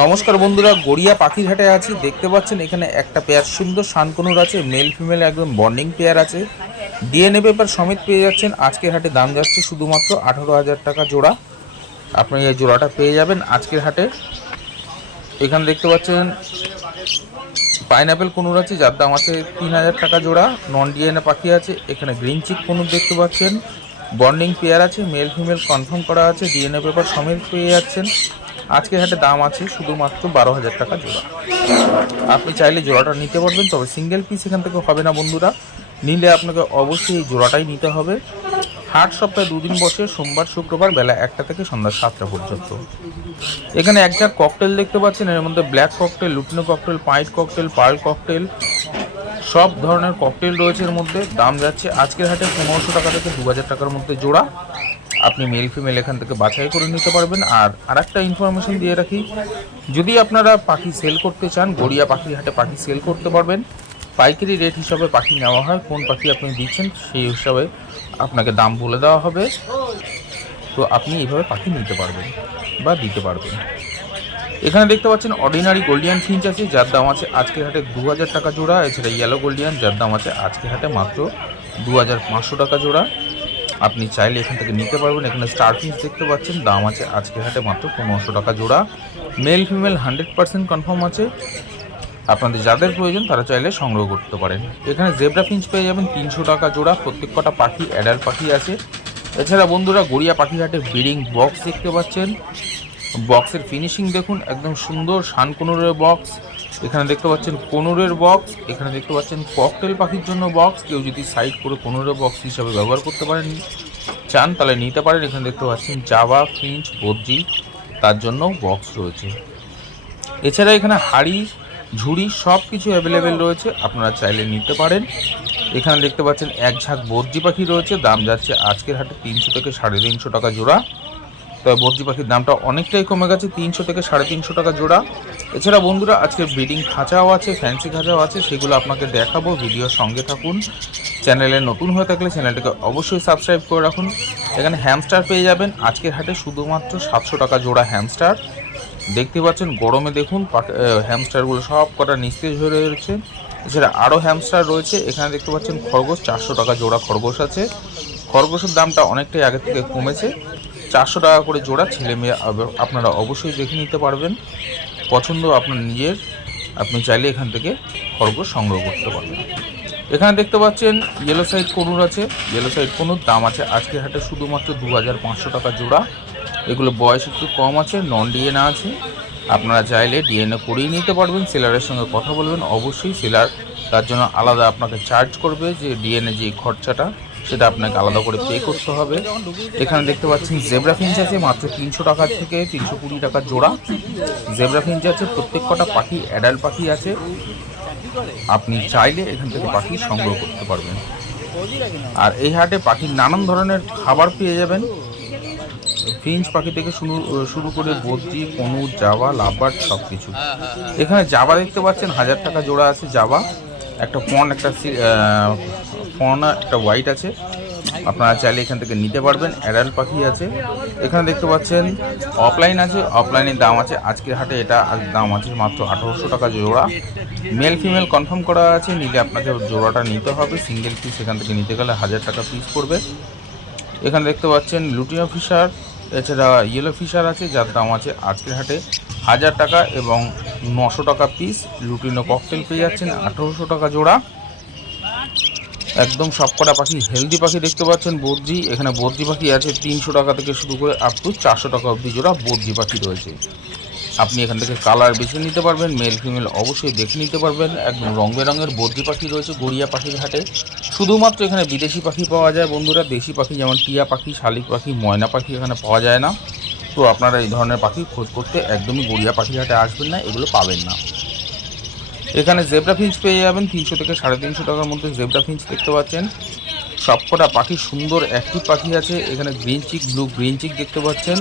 নমস্কার বন্ধুরা, গড়িয়া পাখির হাটে আছি। দেখতে পাচ্ছেন এখানে একটা পেয়ার সুন্দর শানকনুর আছে, মেল ফিমেল একদম বন্ডিং পেয়ার আছে। ডিএনএ পেপার সমেত পেয়ে যাচ্ছেন। আজকের হাটে দাম যাচ্ছে শুধুমাত্র 18,000 টাকা জোড়া। আপনি এই জোড়াটা পেয়ে যাবেন আজকের হাটে। এখানে দেখতে পাচ্ছেন পাইনাপেল কনুর আছে, যার দাম আছে 3,000 টাকা জোড়া। নন ডিএনএ পাখি আছে। এখানে গ্রিন চিক কনুর দেখতে পাচ্ছেন, বন্ডিং পেয়ার আছে, মেল ফিমেল কনফার্ম করা আছে, ডিএনএ পেপার সমেত পেয়ে যাচ্ছেন। আজকের হাটে দাম আছে শুধুমাত্র 12,000 টাকা জোড়া। আপনি চাইলে জোড়াটা নিতে পারবেন, তবে সিঙ্গেল পিস এখান থেকে হবে না বন্ধুরা। নিলে আপনাকে অবশ্যই এই জোড়াটাই নিতে হবে। হাট সপ্তাহে 2 দিন বসে, সোমবার শুক্রবার বেলা 1টা থেকে সন্ধ্যা 7টা পর্যন্ত। এখানে এক ঝাঁক ককটেল দেখতে পাচ্ছেন। এর মধ্যে black cockatiel, lutino cockatiel, pied cockatiel, pearl cockatiel, সব ধরনের ককটেল রয়েছে এর মধ্যে। দাম যাচ্ছে আজকের হাটে 1500 টাকা থেকে 2,000 টাকার মধ্যে জোড়া। আপনি মেল ফিমেল এখান থেকে বাছাই করে নিতে পারবেন। আর একটা ইনফরমেশন দিয়ে রাখি, যদি আপনারা পাখি সেল করতে চান, গড়িয়া পাখির হাটে পাখি সেল করতে পারবেন। পাইকারি রেট হিসাবে পাখি নেওয়া হয়, কোন পাখি আপনি দিচ্ছেন সেই হিসাবে আপনাকে দাম বলে দেওয়া হবে। তো আপনি এইভাবে পাখি নিতে পারবেন বা দিতে পারবেন। এখানে দেখতে পাচ্ছেন অর্ডিনারি গোল্ডিয়ান ফিঞ্চ আছে, যার দাম আছে আজকের হাটে 2,000 টাকা জোড়া। এছাড়া ইয়েলো গোল্ডিয়ান, যার দাম আছে আজকের হাটে মাত্র 2,500 টাকা জোড়া। আপনি চাইলে এখান থেকে নিতে পারবেন। এখানে স্টার ফিঞ্চ দেখতে পাচ্ছেন, দাম আছে আজকের হাটে মাত্র 1500 টাকা জোড়া। মেল ফিমেল 100% কনফার্ম আছে। আপনাদের যাদের প্রয়োজন তারা চাইলে সংগ্রহ করতে পারেন। এখানে জেব্রা ফিঞ্চ পেয়ে যাবেন 300 টাকা জোড়া। প্রত্যেক কটা পাখি অ্যাডাল্ট পাখি আছে। এছাড়া বন্ধুরা গড়িয়া পাখি হাটে ব্রিডিং বক্স দেখতে পাচ্ছেন। বক্সের ফিনিশিং দেখুন, একদম সুন্দর শানকনুরের বক্স। এখানে দেখতে পাচ্ছেন কনুরের বক্স। এখানে দেখতে পাচ্ছেন ককটেল পাখির জন্য বক্স। কেউ যদি সাইড করে কনুরের বক্স হিসাবে ব্যবহার করতে পারেন চান তাহলে নিতে পারেন। এখানে দেখতে পাচ্ছেন জাভা, ফিঞ্চ, বদ্রি, তার জন্য বক্স রয়েছে। এছাড়া এখানে হাড়ি, ঝুড়ি সব কিছু অ্যাভেলেবেল রয়েছে, আপনারা চাইলে নিতে পারেন। এখানে দেখতে পাচ্ছেন এক ঝাঁক বদ্রি পাখি রয়েছে, দাম যাচ্ছে আজকের হাটে 300 থেকে 350 টাকা জোড়া। তবে বদ্রি পাখির দামটা অনেকটাই কমে গেছে, 300 থেকে 350 টাকা জোড়া। এছাড়া বন্ধুরা আজকের ব্রিডিং খাঁচাও আছে, ফ্যান্সি খাঁচাও আছে, সেগুলো আপনাকে দেখাবো। ভিডিওর সঙ্গে থাকুন। চ্যানেলে নতুন হয়ে থাকলে চ্যানেলটিকে অবশ্যই সাবস্ক্রাইব করে রাখুন। এখানে হ্যামস্টার পেয়ে যাবেন আজকের হাটে শুধুমাত্র 700 টাকা জোড়া হ্যামস্টার। দেখতে পাচ্ছেন গরমে দেখুন হ্যামস্টারগুলো সব কটা নিস্তেজ হয়ে রয়েছে। এছাড়া আরও হ্যামস্টার রয়েছে। এখানে দেখতে পাচ্ছেন খরগোশ, 400 টাকা জোড়া খরগোশ আছে। খরগোশের দামটা অনেকটাই আগের থেকে কমেছে, 400 টাকা করে জোড়া। ছেলে মেয়ে আপনারা অবশ্যই দেখে নিতে পারবেন, পছন্দ আপনার নিজের। আপনি চাইলে এখান থেকে খরগোশ সংগ্রহ করতে পারবেন। এখানে দেখতে পাচ্ছেন ইয়েলো সাইড কনুর আছে। ইয়েলো সাইড কনুর দাম আছে আজকের হাটে শুধুমাত্র 2,500 টাকা জোড়া। এগুলো বয়স একটু কম আছে, নন ডিএনএ আছে। আপনারা চাইলে ডিএনএ করিয়ে নিতে পারবেন। সেলারের সঙ্গে কথা বলবেন, অবশ্যই সেলার তার জন্য আলাদা আপনাকে চার্জ করবে। যে ডিএনএ যে খরচাটা সেটা আপনাকে আলাদা করে পে করতে হবে। এখানে দেখতে পাচ্ছেন জেব্রা ফিঞ্চ আছে মাত্র 300 টাকা থেকে 320 টাকা জোড়া। জেব্রা ফিঞ্চ আছে, প্রত্যেক কটা পাখি অ্যাডাল্ট পাখি আছে। আপনি চাইলে এখান থেকে পাখি সংগ্রহ করতে পারবেন। আর এই হাটে পাখির নানান ধরনের খাবার পেয়ে যাবেন। ফিঞ্চ পাখি থেকে শুরু করে বদ্রি, কনুর, জাভা, লাভবার্ড সব কিছু। এখানে জাভা দেখতে পাচ্ছেন 1000 টাকা জোড়া আছে জাভা। একটা ফন, একটা একটা হোয়াইট আছে। আপনারা চাইলে এখান থেকে নিতে পারবেন। অ্যাডাল্ট পাখি আছে। এখানে দেখতে পাচ্ছেন অফলাইন আছে। অফলাইনের দাম আছে আজকের হাটে, এটা দাম আছে মাত্র 1800 টাকা জোড়া। মেল ফিমেল কনফার্ম করা আছে। নিলে আপনাকে জোড়াটা নিতে হবে। সিঙ্গেল পিস এখান থেকে নিতে গেলে 1000 টাকা পিস পড়বে। এখানে দেখতে পাচ্ছেন লুটিনো ফিশার, এছাড়া ইয়েলো ফিশার আছে, যার দাম আছে আজকের হাটে 1000 টাকা এবং 900 টাকা পিস। লুটিনো ককটেল পেয়ে যাচ্ছেন 1800 টাকা জোড়া। একদম সবকটা পাখি হেলদি পাখি দেখতে পাচ্ছেন। বদ্রি, এখানে বদ্রি পাখি আছে 300 টাকা থেকে শুরু করে আপ টু 400 টাকা অবধি জোড়া বদ্রি পাখি রয়েছে। আপনি এখান থেকে কালার বেছে নিতে পারবেন, মেল ফিমেল অবশ্যই দেখে নিতে পারবেন। একদম রং বেরঙের বদ্রি পাখি রয়েছে গড়িয়া পাখির হাটে। শুধুমাত্র এখানে বিদেশি পাখি পাওয়া যায় বন্ধুরা। দেশি পাখি যেমন টিয়া পাখি, শালিক পাখি, ময়না পাখি এখানে পাওয়া যায় না। তো আপনারা এই ধরনের পাখি খোঁজ করতে একদমই গড়িয়া পাখির হাটে আসবেন না, এগুলো পাবেন না। এখানে জেব্রা ফিঞ্চ পেয়ে যাবেন 300 থেকে 350 টাকার মধ্যে। জেব্রা ফিঞ্চ দেখতে পাচ্ছেন। সবকটা পাখি সুন্দর অ্যাক্টিভ পাখি আছে। এখানে green cheek, blue green cheek দেখতে পাচ্ছেন।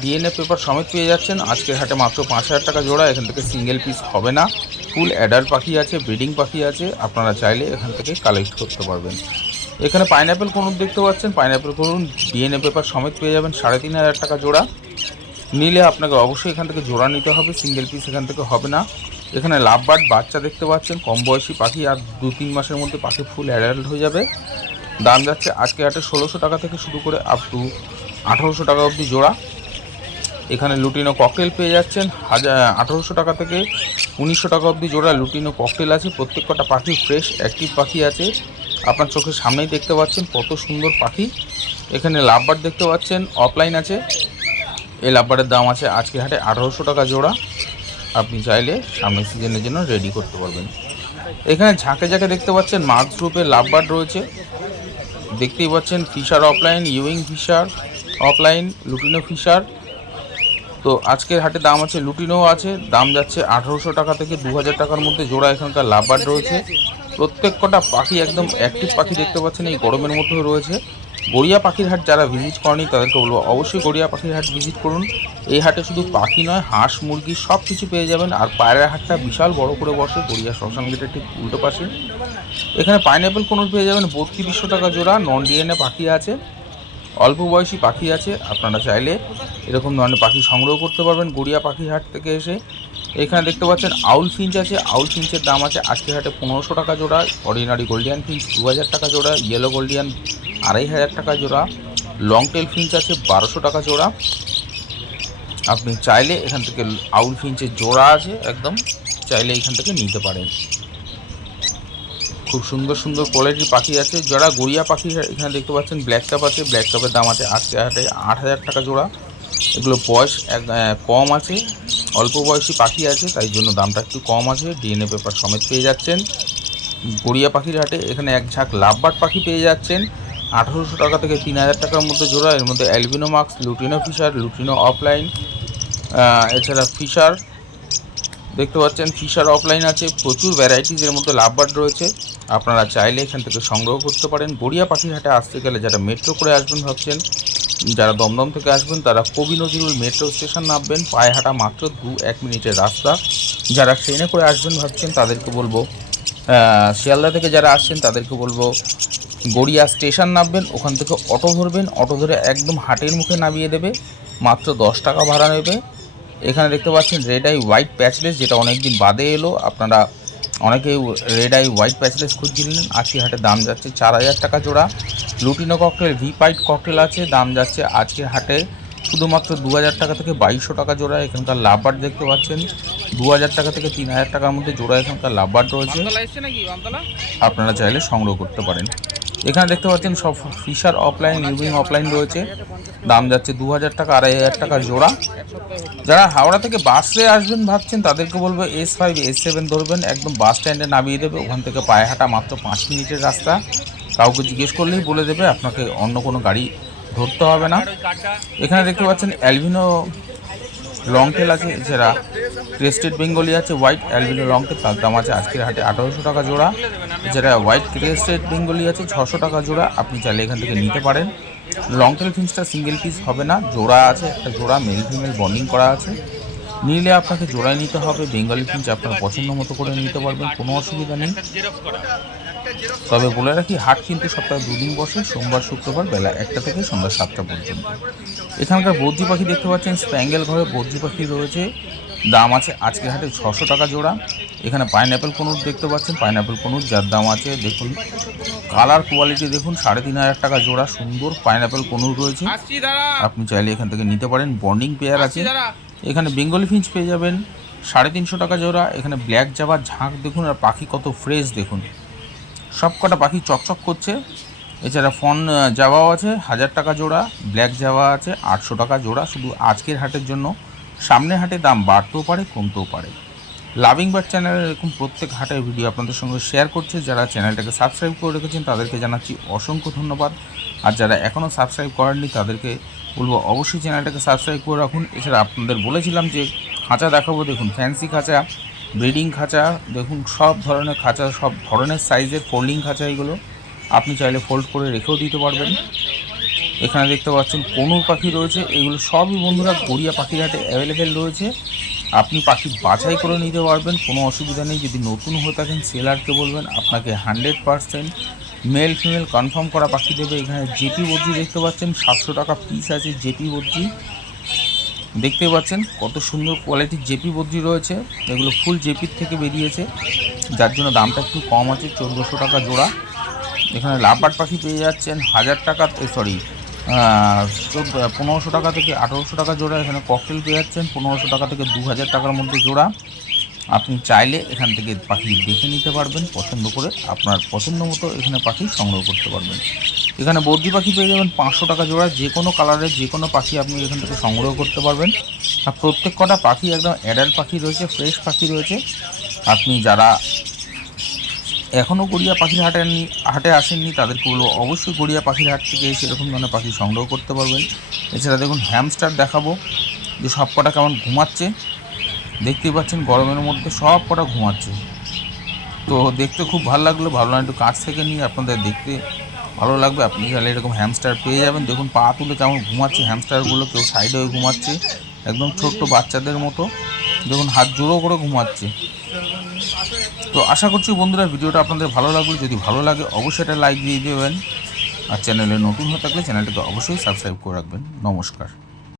ডিএনএ পেপার সমেত পেয়ে যাচ্ছেন আজকের হাটে মাত্র 5,000 টাকা জোড়া। এখান থেকে সিঙ্গেল পিস হবে না। ফুল অ্যাডাল্ট পাখি আছে, ব্রিডিং পাখি আছে। আপনারা চাইলে এখান থেকে কালেক্ট করতে পারবেন। এখানে পাইনাপেল কনুর দেখতে পাচ্ছেন। পাইনাপেল কনুর ডিএনএ পেপার সমেত পেয়ে যাবেন 3,500 টাকা জোড়া। নিলে আপনাকে অবশ্যই এখান থেকে জোড়া নিতে হবে, সিঙ্গেল পিস এখান থেকে হবে না। এখানে লাভবার্ড বাচ্চা দেখতে পাচ্ছেন, কম বয়সী পাখি, আর 2-3 মাসের মধ্যে পাখি ফুল অ্যাডাল্ট হয়ে যাবে। দাম যাচ্ছে আজকে হাটে 1600 টাকা থেকে শুরু করে আপ টু 1800 টাকা অবধি জোড়া। এখানে লুটিনো ককটেল পেয়ে যাচ্ছেন 1800 টাকা থেকে 1900 টাকা অবধি জোড়া লুটিনো ককটেল আছে। প্রত্যেক কটা পাখি ফ্রেশ অ্যাক্টিভ পাখি আছে, আপনার চোখের সামনেই দেখতে পাচ্ছেন কত সুন্দর পাখি। এখানে লাভবার্ড দেখতে পাচ্ছেন অফলাইন আছে, এই লাভবার্ডের দাম আছে আজকে হাটে 1800 টাকা জোড়া। আপনি চাইলে সামনের সিজনের জন্য রেডি করতে পারবেন। এখানে ঝাঁকে ঝাঁকে দেখতে পাচ্ছেন মার্কস গ্রুপের লাভবার্ড রয়েছে, দেখতেই পাচ্ছেন ফিশার অফলাইন, ইউইং ফিশার অফলাইন, লুটিনো ফিশার। তো আজকের হাটে দাম আছে, লুটিনো আছে, দাম যাচ্ছে 1800 টাকা থেকে 2000 টাকার মধ্যে জোড়া। এখানকার লাভবার্ড রয়েছে, প্রত্যেক কটা পাখি একদম অ্যাক্টিভ পাখি দেখতে পাচ্ছেন, এই গরমের মধ্যেও রয়েছে। গড়িয়া পাখির হাট যারা ভিজিট করেনি তাদেরকে বলবো অবশ্যই গড়িয়া পাখির হাট ভিজিট করুন। এই হাটে শুধু পাখি নয়, হাঁস মুরগি সব কিছু পেয়ে যাবেন। আর পায়রার হাটটা বিশাল বড় করে বসে গড়িয়া শ্মশান গেটের ঠিক উল্টো পাশে। এখানে পাইনঅ্যাপেল কোনোর পেয়ে যাবেন 3200 টাকা জোড়া। নন ডিএনএ পাখি আছে, অল্প বয়সী পাখি আছে, আপনারা চাইলে এরকম ধরনের পাখি সংগ্রহ করতে পারবেন গড়িয়া পাখির হাট থেকে এসে। এখানে দেখতে পাচ্ছেন আউল ফিঞ্চ আছে, আউল ফিঞ্চের দাম আছে আজকের হাটে 1500 টাকা জোড়া। অর্ডিনারি গোল্ডিয়ান ফিঞ্চ 2000 টাকা জোড়া, ইয়েলো গোল্ডিয়ান 2500 টাকা জোড়া, লং টেল ফিঞ্চ আছে 1200 টাকা জোড়া। আপনি চাইলে এখান থেকে আউল ফিঞ্চের জোড়া আছে একদম, চাইলে এখান থেকে নিতে পারেন। খুব সুন্দর সুন্দর কোয়ালিটির পাখি আছে। যারা গড়িয়া পাখি এখানে দেখতে পাচ্ছেন ব্ল্যাক কাপ আছে, ব্ল্যাক কাপের দাম আছে আজকে হাটে 8000 টাকা জোড়া। এগুলো বয়স কম আছে, অল্প বয়সী পাখি আছে, তাই জন্য দামটা একটু কম আছে। ডিএনএ পেপার সমেত পেয়ে যাচ্ছেন গড়িয়া পাখির হাটে। এখানে এক ঝাঁক লাভবার্ড পাখি পেয়ে যাচ্ছেন 1800 টাকা থেকে 3000 টাকার মধ্যে জোড়া। এর মধ্যে albino marks, lutino fischer, lutino opaline, এছাড়া ফিশার দেখতে পাচ্ছেন, ফিশার অফলাইন আছে। প্রচুর ভ্যারাইটিস এর মধ্যে লাভবার্ড রয়েছে, আপনারা চাইলে এখান থেকে সংগ্রহ করতে পারেন। গড়িয়া পাখির হাটে আসতে গেলে যারা মেট্রো করে আসবেন ভাবছেন, যারা দমদম থেকে আসবেন তারা কবি নজরুল মেট্রো স্টেশন নামবেন, পায়ে হাঁটা মাত্র 2-1 মিনিটের রাস্তা। যারা ট্রেনে করে আসবেন ভাবছেন তাদেরকে বলবো, শিয়ালদা থেকে যারা আসছেন তাদেরকে বলবো গড়িয়া স্টেশন নামবেন, ওখান থেকে অটো ধরবেন, অটো ধরে একদম হাটের মুখে নামিয়ে দেবে, মাত্র 10 টাকা ভাড়া নেবে। এখানে দেখতে পাচ্ছেন রেড আই হোয়াইট প্যাচলেস, যেটা অনেক দিন বাদে এলো, আপনারা অনেকেই রেড আই হোয়াইট প্যাচলেস খুঁজছিলেন। আজকে হাটে দাম যাচ্ছে 4000 টাকা জোড়া। লুটিনো ককটেল, ভি পাইট ককটেল আছে, দাম যাচ্ছে আজকে হাটে শুধুমাত্র 2000 টাকা থেকে 2200 টাকা জোড়া। এখানকার লাভবার্ড দেখতে পাচ্ছেন 2000 টাকা থেকে 3000 টাকার মধ্যে জোড়া এখানকার লাভবার্ড রয়েছে, আপনারা চাইলে সংগ্রহ করতে পারেন। এখানে দেখতে পাচ্ছেন সব ফিশার অফলাইন, ইউইং অফলাইন রয়েছে, দাম যাচ্ছে 2000 টাকা 2500 টাকা জোড়া। যারা হাওড়া থেকে বাসে আসবেন ভাবছেন তাদেরকে বলবো S5 S7 ধরবেন, একদম বাস স্ট্যান্ডে নামিয়ে দেবে, ওখান থেকে পায়ে হাঁটা মাত্র 5 মিনিটের রাস্তা। কাউকে জিজ্ঞেস করলেই বলে দেবে, আপনাকে অন্য কোনো গাড়ি ধরতে হবে না। এখানে দেখতে পাচ্ছেন অ্যালবিনো লং টেল আছে, এছাড়া ক্রেস্টেড বেঙ্গলি আছে হোয়াইট অ্যালবিনো লং টেল, তার দাম আছে আজকের হাটে 1800 টাকা জোড়া। এছাড়া হোয়াইট ক্রেস্টেড বেঙ্গলি আছে 600 টাকা জোড়া, আপনি চাইলে এখান থেকে নিতে পারেন। লং টেল ফিন্সটা সিঙ্গেল পিস হবে না, জোড়া আছে, একটা জোড়া মেল ফিমেল বন্ডিং করা আছে, নিলে আপনাকে জোড়াই নিতে হবে। বেঙ্গলি ফিন্স আপনার পছন্দ মতো করে নিতে পারবেন, কোনো অসুবিধা নেই। তবে বলে রাখি, হাট কিন্তু সপ্তাহে 2 দিন বসে, সোমবার শুক্রবার বেলা 1টা থেকে সন্ধ্যা 7টা পর্যন্ত। এখানকার বদ্রি পাখি দেখতে পাচ্ছেন, স্প্যাঙ্গেল ঘরে বদ্রি পাখি রয়েছে, দাম আছে আজকে হাটে 600 টাকা জোড়া। এখানে পাইনঅ্যাপেল কনুর দেখতে পাচ্ছেন, পাইনঅ্যাপেল কনুর যার দাম আছে দেখুন, কালার কোয়ালিটি দেখুন, 3500 টাকা জোড়া। সুন্দর পাইনঅ্যাপেল কনুর রয়েছে, আপনি চাইলে এখান থেকে নিতে পারেন। বন্ডিং পেয়ার আছে, এখানে বেঙ্গলি ফিঞ্চ পেয়ে যাবেন 350 টাকা জোড়া। এখানে ব্ল্যাক জাবার ঝাঁক দেখুন, আর পাখি কত ফ্রেশ দেখুন, সব কটা পাখি চকচক করছে। এছাড়া ফন জাভাও আছে 1000 টাকা জোড়া, ব্ল্যাক জাভা আছে 800 টাকা জোড়া, শুধু আজকের হাটের জন্য। সামনের হাটে দাম বাড়তেও পারে, কমতেও পারে। লাভিং বার্ড চ্যানেলের এরকম প্রত্যেক হাটের ভিডিও আপনাদের সঙ্গে শেয়ার করছে। যারা চ্যানেলটাকে সাবস্ক্রাইব করে রেখেছেন তাদেরকে জানাচ্ছি অসংখ্য ধন্যবাদ, আর যারা এখনও সাবস্ক্রাইব করেননি তাদেরকে বলবো অবশ্যই চ্যানেলটাকে সাবস্ক্রাইব করে রাখুন। এছাড়া আপনাদের বলেছিলাম যে খাঁচা দেখাবো, দেখুন ফ্যান্সি খাঁচা, ব্রিডিং খাঁচা, দেখুন সব ধরনের খাঁচা, সব ধরনের সাইজের ফোল্ডিং খাঁচা, এগুলো আপনি চাইলে ফোল্ড করে রেখেও দিতে পারবেন। এখানে দেখতে পাচ্ছেন কনুর পাখি রয়েছে, এগুলো সবই বন্ধুরা গড়িয়া পাখির হাটে অ্যাভেলেবেল রয়েছে, আপনি পাখি বাছাই করে নিতে পারবেন, কোনো অসুবিধা নেই। যদি নতুন হয়ে থাকেন সেলারকে বলবেন আপনাকে 100% মেল ফিমেল কনফার্ম করা পাখি দেবে। এখানে জেপি বদ্রি দেখতে পাচ্ছেন 700 টাকা পিস আছে জেপি বদ্রি, দেখতেই পাচ্ছেন কত সুন্দর কোয়ালিটির জেপি বদ্রি রয়েছে, এগুলো ফুল জেপির থেকে বেরিয়েছে, যার জন্য দামটা একটু কম আছে, 1400 টাকা জোড়া। এখানে লাভবার্ড পাখি পেয়ে যাচ্ছেন 1000 টাকা, সরি 1500 টাকা থেকে 1800 টাকা জোড়া। এখানে ককটেল পেয়ে যাচ্ছেন 1500 টাকা থেকে 2000 টাকার মধ্যে জোড়া। আপনি চাইলে এখান থেকে পাখি দেখে নিতে পারবেন, পছন্দ করে আপনার পছন্দ মতো এখানে পাখি সংগ্রহ করতে পারবেন। এখানে বদ্রি পাখি পেয়ে যাবেন 500 টাকা জোড়া, যে কোনো কালারের যে কোনো পাখি আপনি এখান থেকে সংগ্রহ করতে পারবেন। আর প্রত্যেক কটা পাখি একদম অ্যাডাল্ট পাখি রয়েছে, ফ্রেশ পাখি রয়েছে। আপনি যারা এখনও গড়িয়া পাখির হাটে আসেননি তাদেরকে বলবো অবশ্যই গড়িয়া পাখির হাট থেকে এসে এরকম ধরনের পাখি সংগ্রহ করতে পারবেন। এছাড়া দেখুন হ্যামস্টার দেখাবো, যে সব কটা কেমন ঘুমাচ্ছে, দেখতেই পাচ্ছেন গরমের মধ্যে সব কটা ঘুমাচ্ছে। তো দেখতে খুব ভালো লাগলো, ভালো না একটু কাছ থেকে নিয়ে আপনাদের দেখতে ভালো লাগবে। আপনি তাহলে এরকম হ্যামস্টার পেয়ে যাবেন। দেখুন পা তুলে কেমন ঘুমাচ্ছে হ্যামস্টারগুলো, কেউ সাইডে হয়ে ঘুমাচ্ছে একদম ছোট্ট বাচ্চাদের মতো, দেখুন হাত জোড়ো করে ঘুমাচ্ছে। তো আশা করছি বন্ধুরা ভিডিওটা আপনাদের ভালো লাগলো, যদি ভালো লাগে অবশ্যই এটা লাইক দিয়ে দেবেন, আর চ্যানেলে নতুন হয়ে থাকলে চ্যানেলটাকে অবশ্যই সাবস্ক্রাইব করে রাখবেন। নমস্কার।